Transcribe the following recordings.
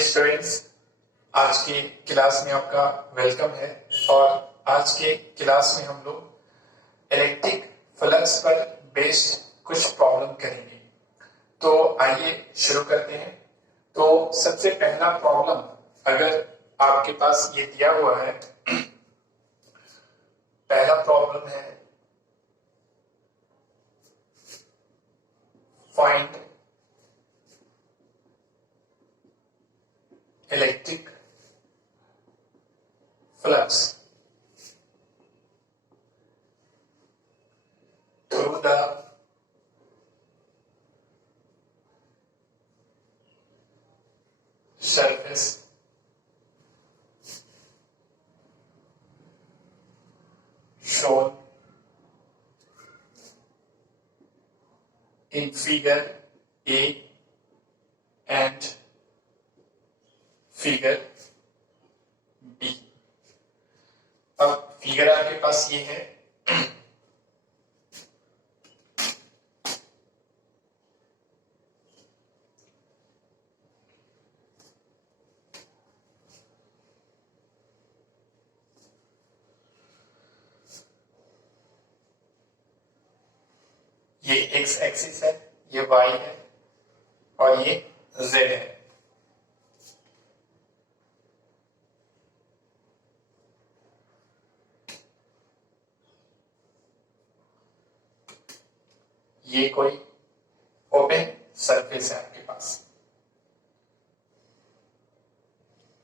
Students, आज की class में आपका वेलकम है। और आज के क्लास में हम लोग इलेक्ट्रिक फ्लक्स पर बेस्ड कुछ प्रॉब्लम करेंगे। तो आइए शुरू करते हैं। तो सबसे पहला प्रॉब्लम, अगर आपके पास ये दिया हुआ है, पहला प्रॉब्लम है find electric flux through the surface shown in figure A and figure B। अब फिगर आपके पास ये है, ये एक्स एक्सिस है, ये वाई है और ये जेड है। ये कोई ओपन सरफेस है आपके पास,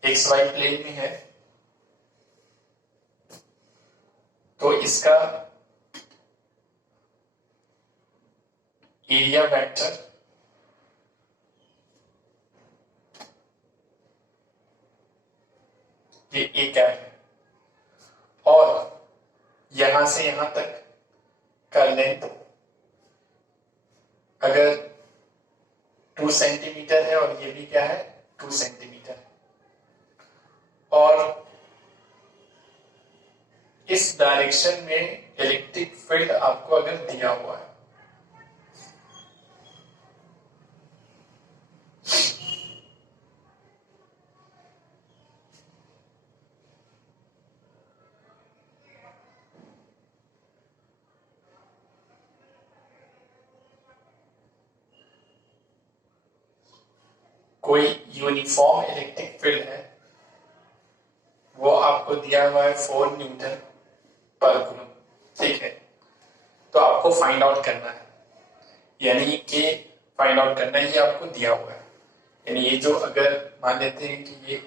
एक्स वाई प्लेन में है। तो इसका एरिया वेक्टर ये ए कैप है और यहां से यहां तक का लेंथ अगर 2 सेंटीमीटर है और ये भी क्या है 2 सेंटीमीटर। और इस डायरेक्शन में इलेक्ट्रिक फील्ड आपको अगर दिया हुआ है, कोई यूनिफॉर्म इलेक्ट्रिक फील्ड है, वो आपको दिया हुआ है 4 न्यूटन पर कूलम। ठीक है, तो आपको फाइंड आउट करना है, यानी कि फाइंड आउट करना ही आपको दिया हुआ है। यानी ये जो, अगर मान लेते हैं कि ये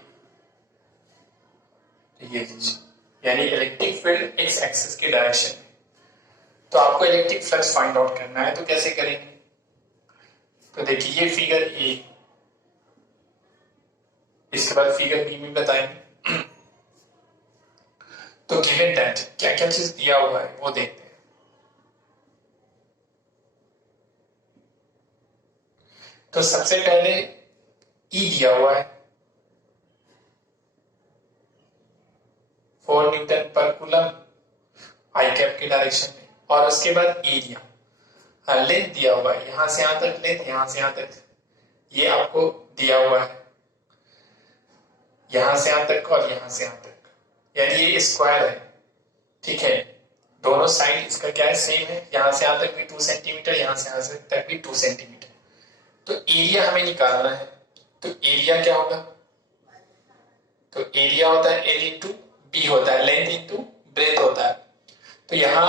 यानी इलेक्ट्रिक फील्ड एक्स एक्सिस के डायरेक्शन में, तो आपको इलेक्ट्रिक फ्लक्स फाइंड आउट करना है। तो कैसे करेंगे? तो देखिए, ये फिगर ए, इसके बाद फिगर बी में बताएंगे। तो गिवन दैट क्या क्या चीज दिया हुआ है वो देखते हैं। तो सबसे पहले ई दिया हुआ है 4 न्यूटन पर कूलम आई कैप के डायरेक्शन में, और उसके बाद एरिया, लेंथ दिया हुआ है, यहां से यहां तक लेंथ, यहां से यहां तक ये आपको दिया हुआ है, यहां से यहां तक और यहां से यहां तक, यानी ये स्क्वायर है। ठीक है, दोनों साइड इसका क्या है, सेम है। यहां से यहां तक भी 2 सेंटीमीटर, यहां से तक भी 2 सेंटीमीटर। तो एरिया हमें निकालना है। तो एरिया क्या होगा? तो एरिया होता है एल इंटू बी होता है, लेंथ इंटू ब्रेथ होता है। तो यहां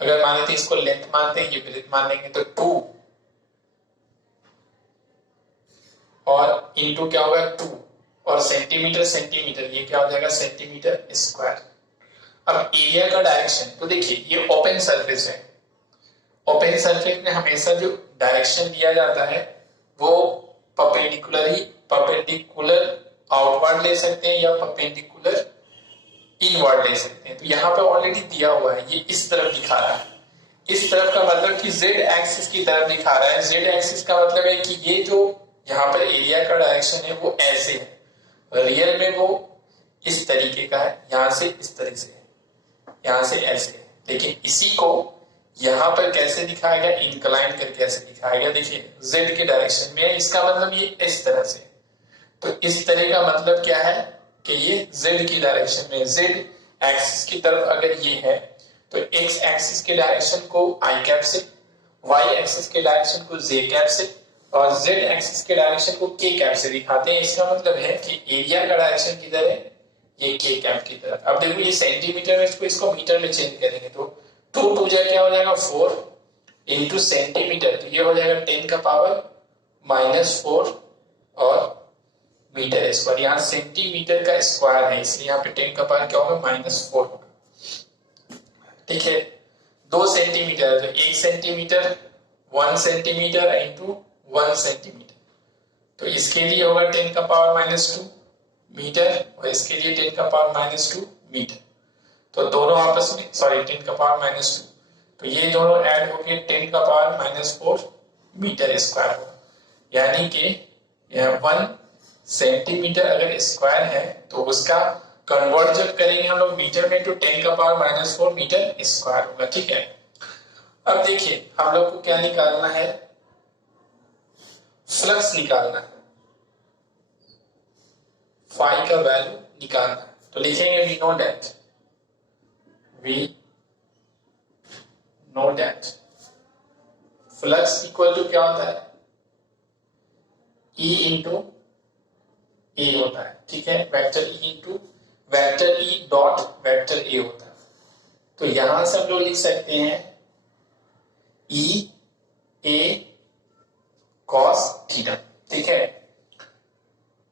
अगर मान लेते इसको लेंथ मानते हैं, ये ब्रेथ मान लेंगे, तो 2 और इंटू क्या होगा 2 और सेंटीमीटर सेंटीमीटर, ये क्या हो जाएगा सेंटीमीटर स्क्वायर। अब एरिया का डायरेक्शन, तो देखिए ये ओपन सरफेस है। ओपन सरफेस में हमेशा जो डायरेक्शन दिया जाता है वो परपेंडिकुलर आउटवर्ड ले सकते हैं या परपेंडिकुलर इनवर्ड ले सकते हैं। तो यहाँ पे ऑलरेडी दिया हुआ है, ये इस तरफ दिखा रहा है। इस तरफ का मतलब कि जेड एक्सिस की तरफ दिखा रहा है। जेड एक्सिस का मतलब है कि ये जो यहाँ पर एरिया का डायरेक्शन है वो ऐसे है, रियल में वो इस तरीके का है, यहां से इस तरह से है, यहां से ऐसे है। लेकिन इसी को यहां पर कैसे दिखाया गया, इंक्लाइन करके ऐसे दिखाया गया। देखिए जेड के डायरेक्शन में, इसका मतलब ये इस तरह से। तो इस तरह का मतलब क्या है कि ये z की डायरेक्शन में, z एक्सिस की तरफ अगर ये है तो x एक्सिस के डायरेक्शन को i कैप से, y एक्सिस के डायरेक्शन को j कैप से और z एक्सिस के डायरेक्शन को k कैप से दिखाते हैं। इसका मतलब है कि एरिया का डायरेक्शन किधर है, ये k कैप की तरफ। अब देखो ये सेंटीमीटर में, इसको मीटर में चेंज करेंगे तो 2 क्या हो जाएगा 4 इंटू सेंटीमीटर, तो ये हो जाएगा 10 का पावर -4 और मीटर स्क्वायर, यहाँ सेंटीमीटर का स्क्वायर है इसलिए यहाँ पे 10 का पावर क्या होगा -4 होगा। ठीक है, 2 सेंटीमीटर तो 1 सेंटीमीटर 1 सेंटीमीटर इंटू 1 सेंटीमीटर, तो इसके लिए होगा 10 का पावर -2 मीटर और इसके लिए 10 का पावर -2 मीटर, तो दोनों आपस में 10 का पावर -2, तो ये दोनों ऐड होके 10 का पावर -4 मीटर स्क्वायर होगा। यानी कि यह 1 सेंटीमीटर अगर स्क्वायर है तो उसका कन्वर्ट जब करेंगे हम लोग मीटर में तो 10 का पावर -4 मीटर स्क्वायर होगा। ठीक है, अब देखिए हम लोग को क्या निकालना है, फ्लक्स निकालना है, फाई का वैल्यू निकालना है। तो लिखेंगे we know that flux equal to क्या होता है, E इंटू ए होता है। ठीक है, vector E into vector E dot vector A होता है। तो यहां से हम लोग लिख सकते हैं E A cos थीटा। ठीक है,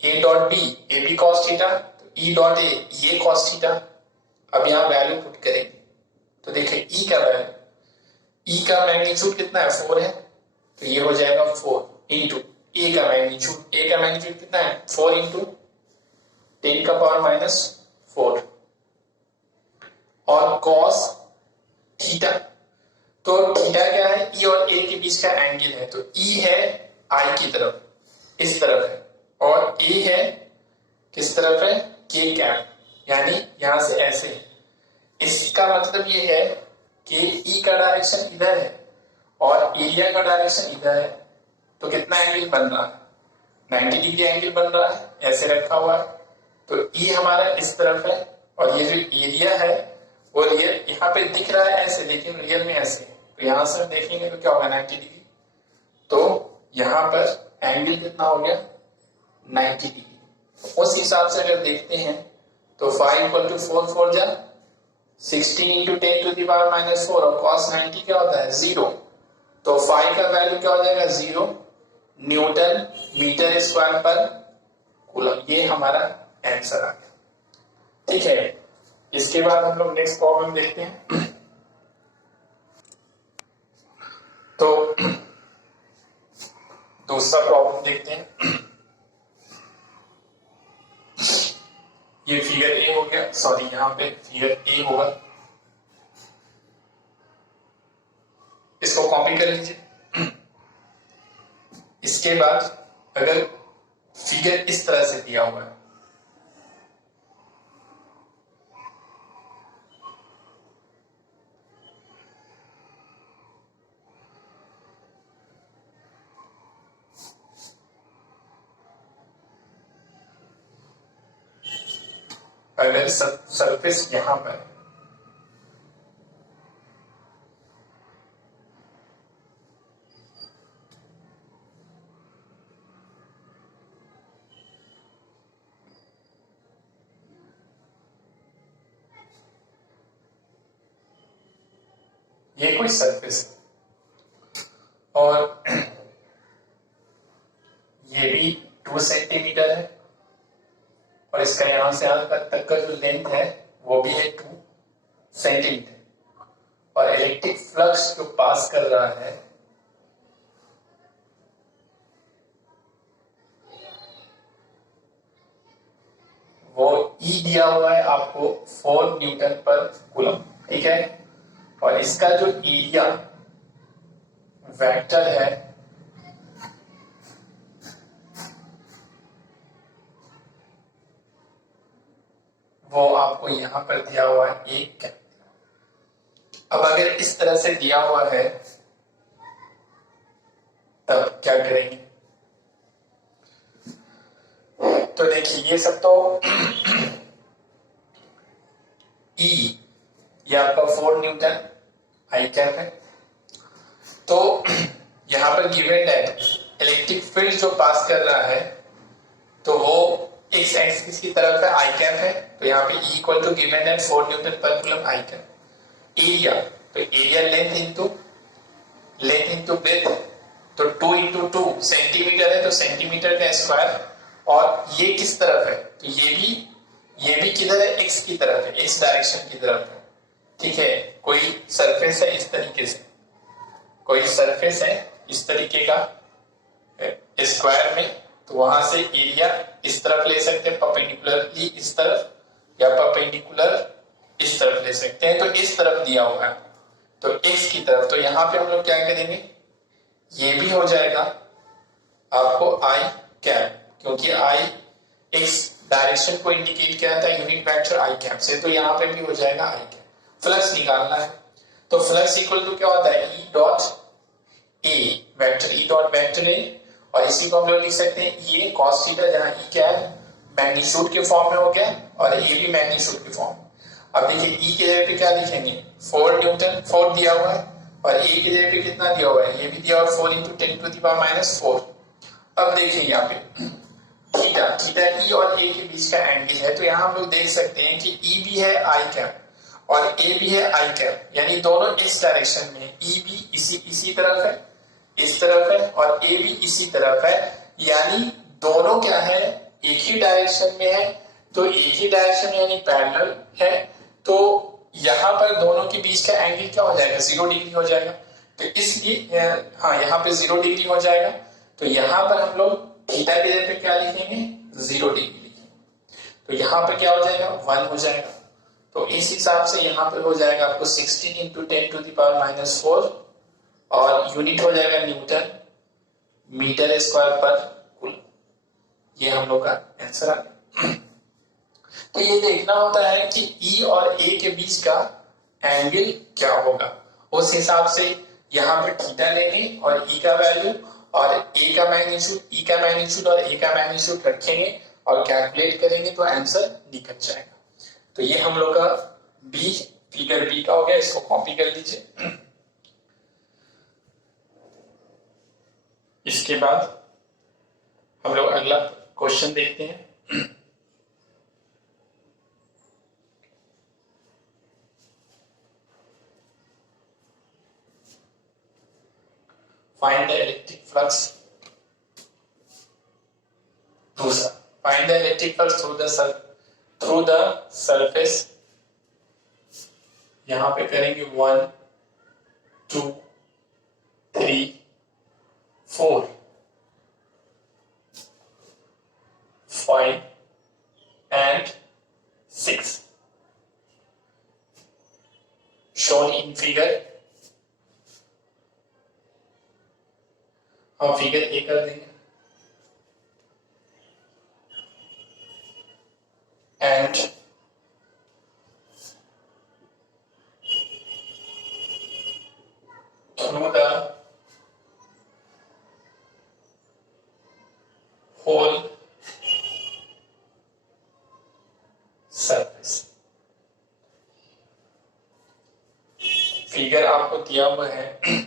A dot B A B cos theta, तो E डॉट ए ये cos थीटा। अब यहां वैल्यू पुट करेंगे तो देखिए E का वैल्यू, E का मैग्नीट्यूड कितना है 4 है, तो ये हो जाएगा 4 इंटू ए का मैग्नीट्यूड, ए का मैग्नीट्यूड कितना है 4 इंटू 10 का पावर -4 और cos थीटा, तो थीटा क्या है E और A के बीच का एंगल है, तो E है I की तरफ, इस तरफ है और A है किस तरफ है K कैप, यानी यहां से ऐसे है। इसका मतलब ये है कि E का डायरेक्शन इधर है और एरिया का डायरेक्शन इधर है, तो कितना एंगल बन रहा है 90 डिग्री एंगल बन रहा है, ऐसे रखा हुआ है। तो E हमारा इस तरफ है और ये जो एरिया है वो रियल यहाँ पे दिख रहा है ऐसे, लेकिन रियल में ऐसे है, तो यहां से हम देखेंगे तो क्या होगा 90 डिग्री, तो यहां पर एंगल कितना हो गया 90 डिग्री। उस हिसाब से अगर देखते हैं तो 5 = 4 4 जा 16 इंटू 10 टू दी पावर -4 और cos 90 क्या होता है 0, तो 5 का वैल्यू क्या हो जाएगा 0 Newton metre square per coulomb. ये हमारा आंसर आ गया। ठीक है, इसके बाद हम लोग नेक्स्ट प्रॉब्लम देखते हैं। तो दूसरा प्रॉब्लम देखते हैं। ये फिगर ए हो गया, सॉरी यहाँ पे फिगर ए होगा, इसको कॉपी कर लीजिए। इसके बाद अगर फिगर इस तरह से दिया हुआ है, अगर सरफेस यहां पर ये कोई सरफेस और ये भी 2 सेंटीमीटर है और इसका यहां से यहां तक का जो लेंथ है वो भी है 2 सेंटीमीटर और इलेक्ट्रिक फ्लक्स जो पास कर रहा है वो E दिया हुआ है आपको 4 न्यूटन पर कूलम। ठीक है, और इसका जो एरिया वेक्टर है वो आपको यहां पर दिया हुआ है 1। अब अगर इस तरह से दिया हुआ है तब क्या करेंगे, देखिए ये सब तो E ये आपका 4 न्यूटन आई कैप है। तो यहां पर गिवन है इलेक्ट्रिक फील्ड जो पास कर रहा है तो वो एक्स एक्सिस की तरफ है, आई कैप है। तो यहाँ पे E इक्वल टू गिवन है 4 न्यूटन पर कूलम आई कैप। एरिया, तो एरिया लेंथ इंटू ब्रेथ, तो 2 इंटू 2 सेंटीमीटर है तो सेंटीमीटर का स्क्वायर। और ये किस तरफ है, तो ये भी किधर है, एक्स की तरफ है, एक्स डायरेक्शन की तरफ है। ठीक है, कोई सरफेस है इस तरीके से, कोई सरफेस है इस तरीके का स्क्वायर में, तो वहां से एरिया इस तरफ ले सकते हैं परपेंडिकुलरली इस तरफ, या परपेंडिकुलर इस तरफ ले सकते हैं। तो इस तरफ दिया हुआ है तो एक्स की तरफ, तो यहां पे हम लोग क्या करेंगे, ये भी हो जाएगा आपको आई कैप, क्योंकि आई एक्स डायरेक्शन को इंडिकेट किया था यूनिट वेक्टर आई कैप से, तो यहां पे भी हो जाएगा आई कैप। फ्लक्स निकालना है तो फ्लक्स इक्वल टू क्या होता है, E dot A vector, E dot vector A, और इसी को हम लोग लिख सकते हैं ये कॉस थीटा, जहां ई क्या है मैग्नीट्यूड के फॉर्म में हो गया और ए भी मैग्नीट्यूड के फॉर्म। अब देखिए ई के जगह पे क्या लिखेंगे, 4 न्यूटन, 4 दिया हुआ है, और ए के जगह पे कितना दिया हुआ है, ये भी दिया हुआ है 4 into 10 to the power minus 4। अब देखिए यहाँ पे थीटा, थीटा ई और ए के बीच का एंगल है, तो यहाँ हम लोग देख सकते हैं कि ई भी है आई कैप और ए भी है आई कैप, यानी दोनों इस डायरेक्शन में, ई भी इसी तरफ है, इस तरफ है, और ए भी इसी तरफ है, यानी दोनों क्या है एक ही डायरेक्शन में है। तो एक ही डायरेक्शन में यानी पैरेलल है, तो यहां पर दोनों के बीच का एंगल क्या हो जाएगा, 0 डिग्री हो जाएगा। तो इसलिए हाँ यहाँ पे 0 डिग्री हो जाएगा, तो यहां पर हम लोग थीटा के जगह पे क्या लिखेंगे, 0 डिग्री लिखेंगे। तो यहाँ पे क्या हो जाएगा 1 हो जाएगा। तो इस हिसाब से यहाँ पे हो जाएगा आपको 16 into 10 to the power minus 4, और यूनिट हो जाएगा newton metre square per coulomb. ये हम लोग का आंसर आ गया। तो ये देखना होता है कि ई और ए के बीच का एंगल क्या होगा, उस हिसाब से यहाँ पे थीटा लेंगे और ई का वैल्यू और ए का मैग्नीट्यूड, ई का मैग्नीट्यूड और ए का मैग्नीट्यूड रखेंगे और कैलकुलेट करेंगे तो आंसर निकल जाएगा। तो ये हम लोग का बी, फिगर बी का हो गया, इसको कॉपी कर लीजिए। इसके बाद हम लोग अगला क्वेश्चन देखते हैं। Find the electric flux find the electric flux through the surface। यहां पे करेंगे 1 2 3 4 5 and 6 shown in figure। हम फिगर ए कर देंगे, and through the whole surface. Figure आपको दिया हुआ है,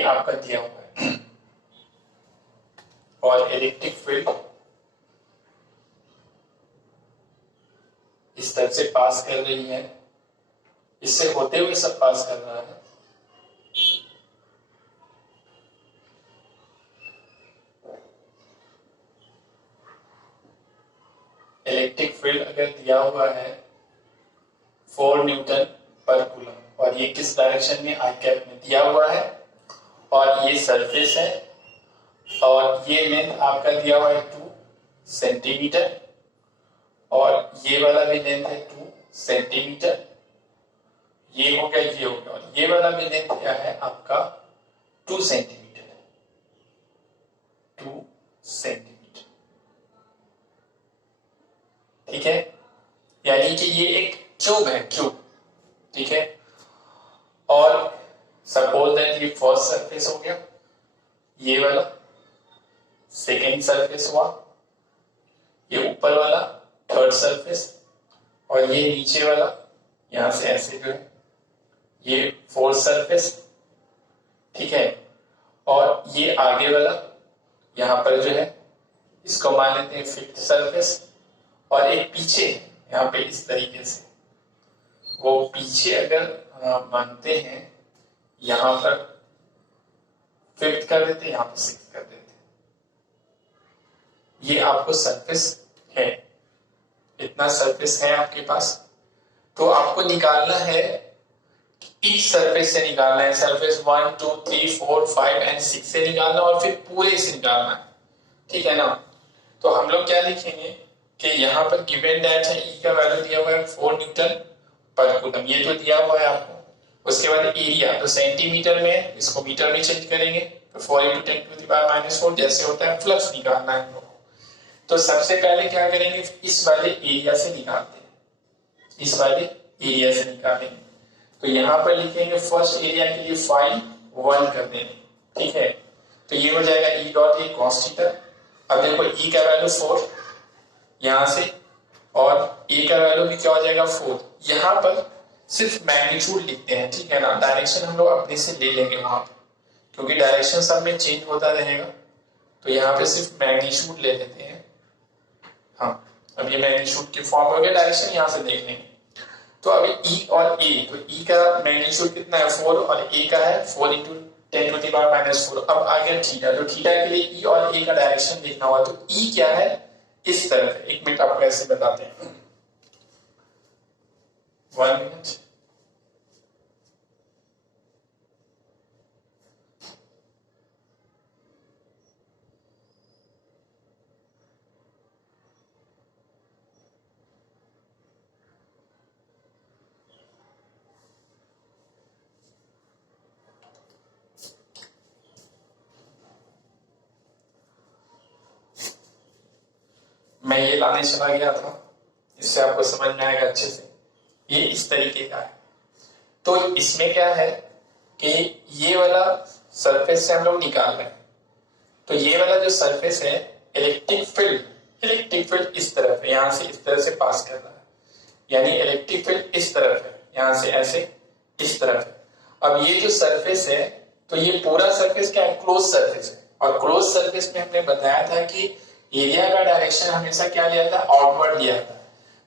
ये आपका दिया हुआ है और इलेक्ट्रिक फील्ड इस तरफ से पास कर रही है, इससे होते हुए सब पास कर रहा है। इलेक्ट्रिक फील्ड अगर दिया हुआ है 4 न्यूटन पर कूलम और ये किस डायरेक्शन में आई कैप में दिया हुआ है और ये सरफेस है और ये लेंथ आपका दिया हुआ है 2 सेंटीमीटर और ये वाला भी लेंथ है 2 सेंटीमीटर, ये हो गया, ये हो गया और ये वाला भी लेंथ क्या है आपका 2 सेंटीमीटर, 2 सेंटीमीटर। ठीक है, यानी कि ये एक क्यूब है, क्यूब। ठीक है, और सपोज दैट ये फर्स्ट सरफेस हो गया, ये वाला सेकेंड सरफेस हुआ, ये ऊपर वाला थर्ड सरफेस और ये नीचे वाला यहां से ऐसे जो है ये फोर्थ सरफेस। ठीक है, और ये आगे वाला यहां पर जो है इसको मान लेते हैं फिफ्थ सरफेस और एक पीछे यहाँ पे इस तरीके से, वो पीछे अगर मानते हैं यहां पर फिफ्थ कर देते हैं, यहां पर सिक्स कर देते हैं। ये आपको सरफेस है, इतना सरफेस है आपके पास, तो आपको निकालना है, इस सरफेस से निकालना है, सरफेस 1 2 3 4 5 एंड 6 से निकालना और फिर पूरे से निकालना है। ठीक है ना, तो हम लोग क्या लिखेंगे कि यहाँ पर गिवन दैट है ई का वैल्यू दिया हुआ है 4 न्यूटन पर कूलम, ये तो दिया हुआ है आपको। उसके बाद एरिया तो सेंटीमीटर में, इसको मीटर में चेंज करेंगे तो 4 × 10⁻⁴ जैसे होता है, फ्लक्स निकालना है हम लोग। तो सबसे पहले क्या करेंगे, इस वाले एरिया से निकालते हैं, इस वाले एरिया से निकालेंगे। तो यहां पर लिखेंगे फर्स्ट एरिया के लिए फाई 1 कर देंगे। ठीक है, तो ये हो जाएगा E dot A cos theta. अब देखो ई का वैल्यू 4 यहां से और ए का वैल्यू भी क्या हो जाएगा 4। यहां पर सिर्फ मैग्नीट्यूड लिखते हैं, ठीक है ना, डायरेक्शन हम लोग अपने से ले लेंगे वहां पर, क्योंकि डायरेक्शन सब में चेंज होता रहेगा। तो यहाँ पे सिर्फ मैग्नीट्यूड ले लेते हैं। हाँ, अब ये मैग्नीट्यूड की फॉर्म हो गया, डायरेक्शन यहाँ से देख लेंगे। तो अभी ई और ए, तो ई का मैग्नीट्यूड कितना है 4 और ए का है 4 × 10⁻⁴। अब आ गया थीटा, तो थीटा के लिए ई और ए का डायरेक्शन देखना हुआ, तो ई क्या है इस तरफ। एक मिनट आपको ऐसे बताते हैं, 1 मिनट। मैं ये लाने चला गया था, इससे आपको समझ में आएगा अच्छे से। ये इस तरीके का है, तो इसमें क्या है कि ये वाला सरफेस से हम लोग निकाल रहे हैं, तो ये वाला जो सरफेस है इलेक्ट्रिक फील्ड इस तरफ है, यहां से इस तरह से पास कर रहा है, यानी इलेक्ट्रिक फील्ड इस तरफ है, यहां से ऐसे इस तरफ है। अब ये जो सरफेस है, तो ये पूरा सरफेस क्या है, क्लोज सरफेस है, और क्लोज सरफेस में हमने बताया था कि एरिया का डायरेक्शन हमेशा क्या लिया था, आउटवर्ड लिया था।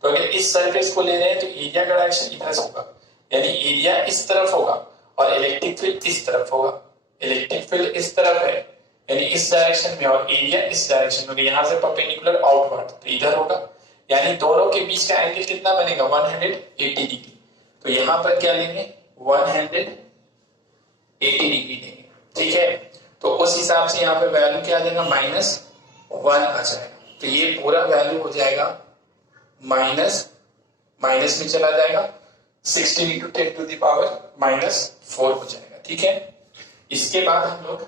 तो अगर इस सरफेस को ले रहे हैं तो एरिया का डायरेक्शन इधर से होगा, यानी एरिया इस तरफ होगा और इलेक्ट्रिक फील्ड इस तरफ होगा। इलेक्ट्रिक फील्ड इस तरफ है यानी इस डायरेक्शन में, और एरिया इस डायरेक्शन में, यहां से परपेंडिकुलर आउटवर्ड तो इधर होगा, यानी दोनों के बीच का एंगल कितना बनेगा 180 डिग्री। तो यहां पर क्या लेंगे 180 डिग्री लेंगे। ठीक है, तो उस हिसाब से यहाँ पे वैल्यू क्या आ जाएगा -1 आ जाएगा। तो ये पूरा वैल्यू हो जाएगा माइनस में चला जाएगा 16 × 10⁻⁴ हो जाएगा। ठीक है, इसके बाद हम लोग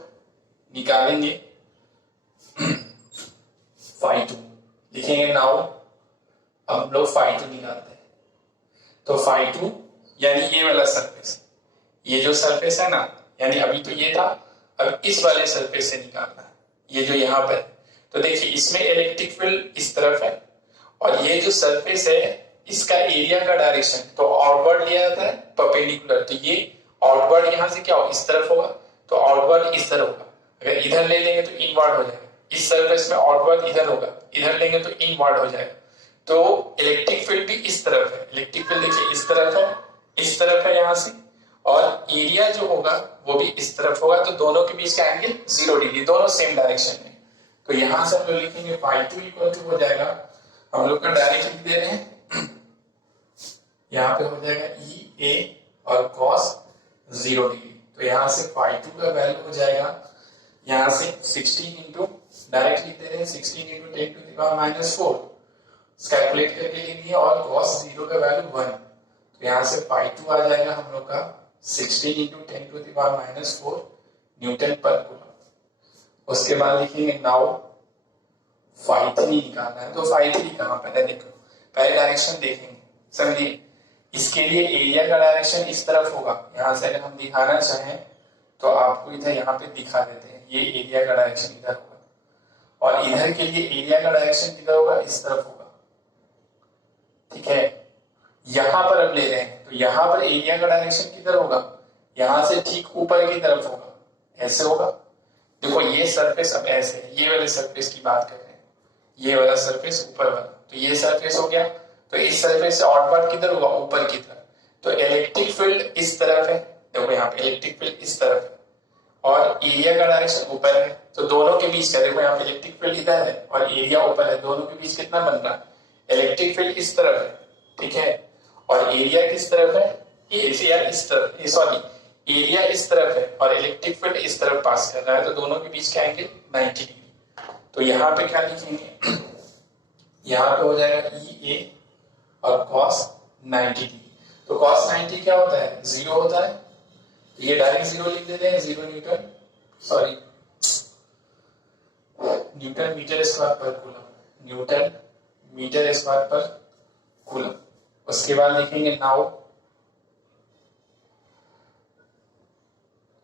निकालेंगे φ2, लिखेंगे नाउ। अब हम लोग φ2 निकालते हैं, तो φ2 यानी ये वाला सरफेस, ये जो सरफेस है ना, यानी अभी तो ये था, अब इस वाले सरफेस से निकालना है, ये जो यहाँ पर। तो देखिए इसमें इलेक्ट्रिक फील्ड इस तरफ है और ये जो सरफेस है इसका एरिया का डायरेक्शन तो आउटवर्ड लिया जाता है परपेंडिकुलर, तो ये आउटवर्ड यहां से क्या हो इस तरफ होगा, तो आउटवर्ड इस तरह होगा। अगर इधर ले लेंगे तो इनवर्ड हो जाएगा। इस सरफेस में आउटवर्ड इधर होगा, इधर लेंगे तो इनवर्ड हो जाएगा। तो इलेक्ट्रिक फील्ड भी इस तरफ है। इलेक्ट्रिक फील्ड देखिए इस तरफ है, इस तरफ है यहाँ से, और एरिया जो होगा वो भी इस तरफ होगा। तो दोनों के बीच का एंगल 0 डिग्री, दोनों सेम डायरेक्शन में। तो यहां से हम लोग लिखेंगे φ2 इक्वल टू हो जाएगा, हम लोग का डायरेक्ट लिख दे रहे हैं, यहाँ पे हो जाएगा ई ए और cos 0 डिग्री। तो यहाँ से φ2 का वैल्यू हो जाएगा, यहाँ से 16 इंटू डायरेक्ट लिख दे रहे हैं 16 into 10 to the power -4 calculate करके ले लिए, और cos 0 का वैल्यू 1। तो यहाँ से φ2 आ जाएगा हम लोग का 16 into 10 to the power -4 newton per coulomb. उसके बाद लिखेंगे नाउ φ3 निकालना है। तो φ3 कहाँ पर है, देखो पहले डायरेक्शन देखेंगे, समझिए। इसके लिए एरिया का डायरेक्शन इस तरफ होगा। यहाँ से अगर हम दिखाना चाहें तो आपको इधर यहाँ पे दिखा देते हैं, ये एरिया का डायरेक्शन इधर होगा, और इधर के लिए एरिया का डायरेक्शन किधर होगा, इस तरफ होगा, ठीक है। यहां पर अब ले रहे हैं तो यहां पर एरिया का डायरेक्शन किधर होगा, यहां से ठीक ऊपर की तरफ होगा, ऐसे होगा। देखो ये सरफेस अब ऐसे है, ये वाले सरफेस की बात कर रहे हैं, ये वाला सरफेस ऊपर वाला, तो ये सरफेस हो गया। तो इस सरफेस से आउटवर्ड किधर होगा, ऊपर की तरफ। तो इलेक्ट्रिक फील्ड इस तरफ है, देखो यहाँ पे इलेक्ट्रिक फील्ड इस तरफ है और एरिया का डायरेक्शन ऊपर है। तो दोनों के बीच का देखो यहाँ पे इलेक्ट्रिक फील्ड इधर है और एरिया ऊपर है, दोनों के बीच कितना बन रहा है, इलेक्ट्रिक फील्ड इस तरफ है, ठीक है, और एरिया किस तरफ है, एरिया इस तरफ, सॉरी एरिया इस तरफ है और इलेक्ट्रिक फील्ड इस तरफ पास कर रहा है। तो दोनों के बीच का एंगल 90 डिग्री। तो यहाँ पे क्या लिखेंगे, यहाँ पे हो जाएगा ई ए और cos 90 डिग्री। तो cos 90 क्या होता है, 0 होता है। तो ये डायरेक्ट 0 लिख देते हैं, 0 newton, sorry newton metre square per coulomb, newton metre square per coulomb. उसके बाद लिखेंगे नाउ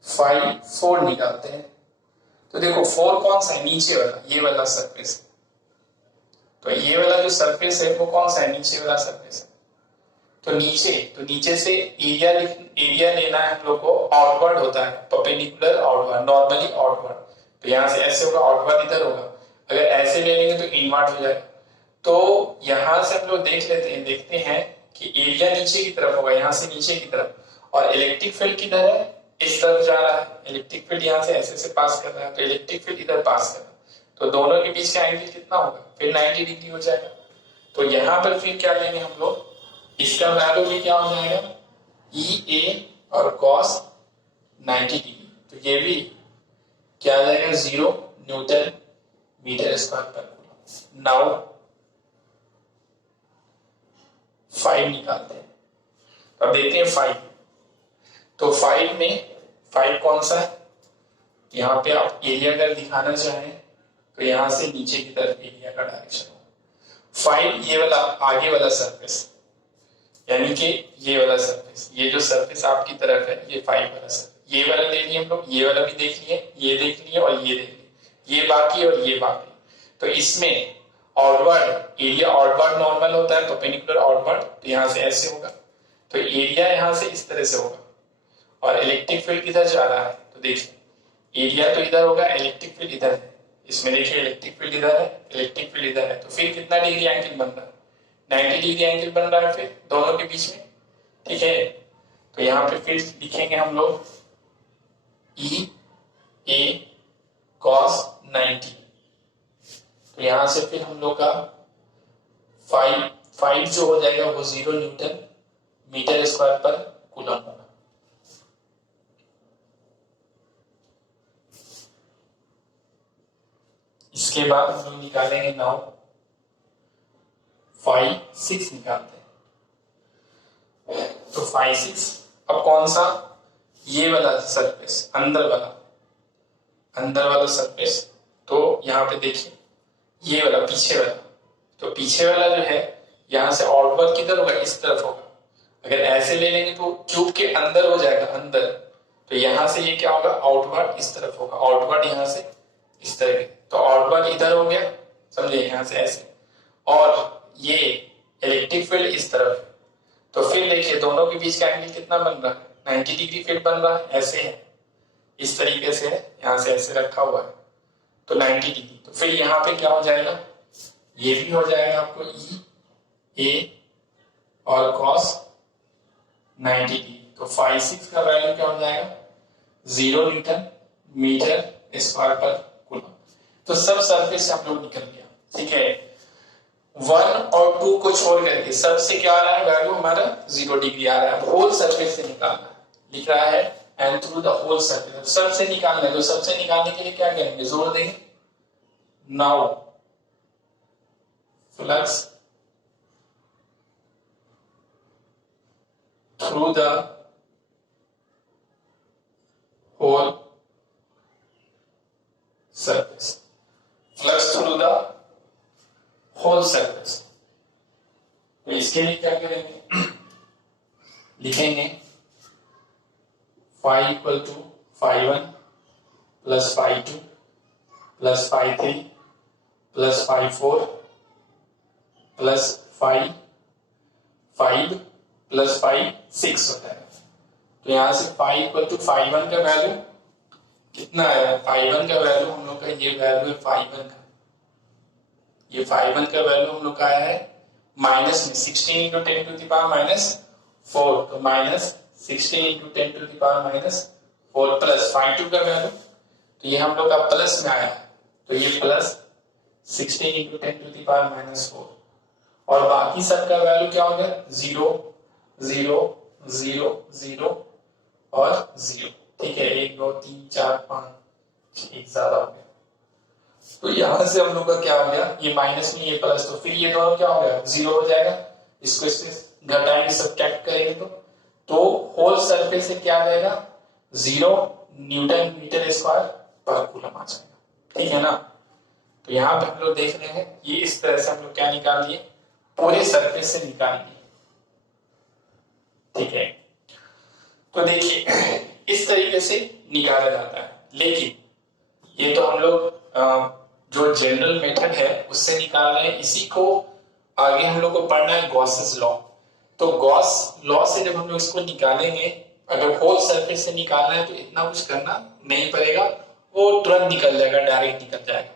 φ4 निकालते हैं। तो देखो 4 कौन सा है, नीचे वाला, ये वाला सरफेस। तो ये वाला जो सरफेस है वो कौन सा है, नीचे वाला सरफेस है। तो नीचे से एरिया लेना है हम लोग को, आउटवर्ड होता है, परपेंडिकुलर आउटवर्ड, नॉर्मली आउटवर्ड। तो यहाँ से ऐसे होगा, आउटवर्ड इधर होगा। अगर ऐसे ले लेंगे तो इनवर्ड हो जाएगा। तो यहां से हम लोग देखते हैं कि एरिया नीचे की तरफ होगा, यहाँ से नीचे की तरफ, और इलेक्ट्रिक फील्ड किधर है, इस तरफ जा रहा है। इलेक्ट्रिक फील्ड यहाँ से ऐसे पास कर रहा है, तो इलेक्ट्रिक फील्ड इधर पास कर रहा है। तो दोनों के बीच का एंगल कितना होगा, फिर 90 डिग्री हो जाएगा। तो यहाँ पर फिर क्या लेंगे हम लोग, इसका वैल्यू भी क्या हो जाएगा, ई ए और cos 90 डिग्री। तो ये भी क्या आ जाएगा, 0 Newton metre square per coulomb. Now 5 निकालते हैं। अब देखते हैं 5। तो 5 में 5 कौन सा है, यहाँ पे आप एरिया अगर दिखाना चाहें तो यहां से नीचे की तरफ एरिया का डायरेक्शन हो। 5 ये वाला आगे वाला सरफेस, यानी कि ये वाला सरफेस, ये जो सरफेस आपकी तरफ है, ये 5 वाला सरफेस। ये वाला ले लिए हम लोग, ये वाला भी देख लिए, ये देख लिए और ये देख लिए, ये बाकी और ये बाकी। तो इसमें आउटवर्ड एरिया, आउटवर्ड नॉर्मल होता है, परपेंडिकुलर आउटवर्ड, तो यहाँ से ऐसे होगा। तो एरिया यहाँ से इस तरह से होगा, और इलेक्ट्रिक फील्ड किधर जा रहा है, तो देखिए एरिया तो इधर होगा, इलेक्ट्रिक फील्ड इधर है। इसमें देखिए इलेक्ट्रिक फील्ड इधर है, इलेक्ट्रिक फील्ड इधर है। तो फिर कितना डिग्री एंगल बन रहा है, 90 डिग्री एंगल बन रहा है फिर दोनों के बीच में, ठीक है। तो यहाँ पे फिर लिखेंगे हम लोग ई ए cos 90। तो यहां से फिर हम लोग का 5 जो हो जाएगा वो 0 Newton metre square per coulomb होगा। इसके बाद हम लोग निकालेंगे नाउ 5-6 निकालते हैं। तो 5-6 अब कौन सा, ये वाला सरफेस, अंदर वाला सरफेस। तो यहाँ पे देखिए ये वाला पीछे वाला, तो पीछे वाला जो है यहाँ से आउटवर्ड किधर होगा, इस तरफ होगा। अगर ऐसे ले लेंगे तो ट्यूब के अंदर हो जाएगा, अंदर। तो यहाँ से ये क्या होगा, आउटवर्ड इस तरफ होगा, आउटवर्ड यहाँ से इस तरह। तो आउटवर्ड इधर हो गया, समझे, यहाँ से ऐसे, और ये इलेक्ट्रिक फील्ड इस तरफ। तो फिर देखिए दोनों के बीच का एंगल कितना बन रहा है, 90 डिग्री फील्ड बन रहा है, ऐसे है। इस तरीके से है, यहां से ऐसे रखा हुआ है तो 90 डिग्री। तो फिर यहाँ पे क्या हो जाएगा, ये भी हो जाएगा आपको ई ए और कॉस 90 डिग्री। तो 5/6 का वैल्यू क्या हो जाएगा, 0 Newton metre square per coulomb. तो सब सरफेस से हम लोग निकल गया, ठीक है। 1 और 2 को छोड़ करके सबसे क्या आ रहा है वैल्यू हमारा 0 डिग्री आ रहा है। होल सरफेस से निकालना लिख रहा है and through the whole surface, सबसे निकालना है। तो सबसे निकालने के लिए क्या करेंगे, जोड़ देंगे। Now flux through the whole surface, flux through the whole surface. तो इसके लिए क्या करेंगे, लिखेंगे phi equal to phi1 plus phi2 plus phi3 plus phi4 plus phi5 plus phi6 होता है। तो यहां से phi इक्वल टू phi1 का वैल्यू कितना आया, phi1 का वैल्यू हम लोग का ये वैल्यू है phi1 का, ये phi1 का वैल्यू हम लोग का आया है माइनस में 16 into 10 to the power minus 4, तो minus 16 into 10 to the power minus 4 plus phi2 का वैल्यू, तो ये हम लोग का प्लस में आया, तो ये plus 16 into 10 to the power minus 4 और बाकी सब का वैल्यू क्या हो गया 0 0 0 0 और 0, ठीक है। 1 2 3 4 5 एक ज्यादा हो गया, तो यहां से हम लोग का क्या हो गया, ये माइनस में ये प्लस, तो फिर ये दोनों क्या हो गया 0 हो जाएगा। इसको इससे घटाएंगे सब्ट्रैक्ट करेंगे तो होल सरफेस से क्या आ जाएगा 0 Newton metre square per coulomb आ जाएगा, ठीक है ना। तो यहाँ पे हम लोग देख रहे हैं ये इस तरह से हम लोग क्या निकाल दिए, पूरे सरफेस से निकाल दिए, ठीक है। तो देखिए इस तरीके से निकाला जाता है, लेकिन ये तो हम लोग जो जनरल मेथड है उससे निकाल रहे हैं, इसी को आगे हम लोग को पढ़ना है गॉसेस लॉ। तो गॉस लॉ से जब हम लोग इसको निकालेंगे, अगर होल सरफेस से निकालना है तो इतना कुछ करना नहीं पड़ेगा, वो तुरंत निकल जाएगा, डायरेक्ट निकल जाएगा।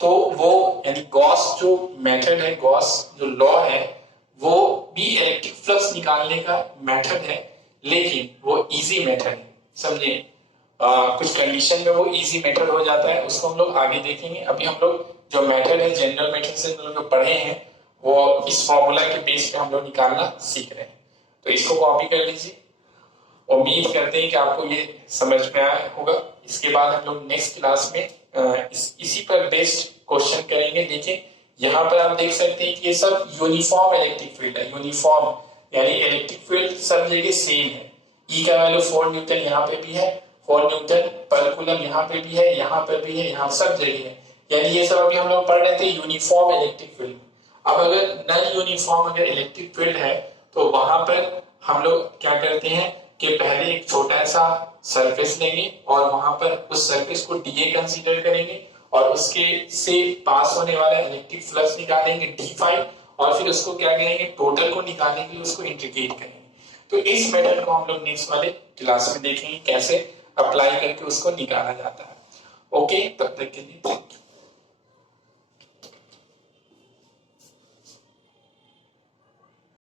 तो वो यानी गॉस जो मेथड है, गॉस जो लॉ है, वो भी इलेक्ट्रिक फ्लक्स निकालने का मेथड है, लेकिन वो इजी मेथड है, समझे। कुछ कंडीशन में वो इजी मेथड हो जाता है, उसको हम लोग आगे देखेंगे। अभी हम लोग जो मेथड है जनरल मेथड से हम लोग पढ़े हैं, वो इस फॉर्मूला के बेस पे हम लोग निकालना सीख रहे हैं। तो इसको कॉपी कर लीजिए, उम्मीद करते हैं कि आपको ये समझ में आया होगा। इसके बाद हम लोग नेक्स्ट क्लास में इसी पर बेस्ड क्वेश्चन करेंगे। देखिए यहाँ पर आप देख सकते हैं कि ये सब यूनिफॉर्म इलेक्ट्रिक फील्ड है, यूनिफॉर्म यानी इलेक्ट्रिक फील्ड सब जगह सेम है। ई का वैल्यू 4 न्यूटन यहाँ पे भी है, 4 न्यूटन पर कूलम यहाँ पे भी है, यहाँ पर भी है, यहाँ सब जगह है, यानी ये सब अभी हम लोग पढ़ रहे थे यूनिफॉर्म इलेक्ट्रिक फील्ड। अब अगर नॉन यूनिफॉर्म अगर इलेक्ट्रिक फील्ड है तो वहां पर हम लोग क्या करते हैं कि पहले एक छोटा सा सरफेस लेंगे और वहां पर उस सरफेस को डीए कंसीडर करेंगे और उसके से पास होने वाला इलेक्ट्रिक फ्लक्स निकालेंगे d5 और फिर उसको क्या करेंगे, टोटल को निकालने के लिए उसको इंटीग्रेट करेंगे। तो इस मेथड को हम लोग नेक्स्ट वाले क्लास में देखेंगे कैसे अप्लाई करके उसको निकाला जाता है। ओके, तब तक के लिए थैंक यू।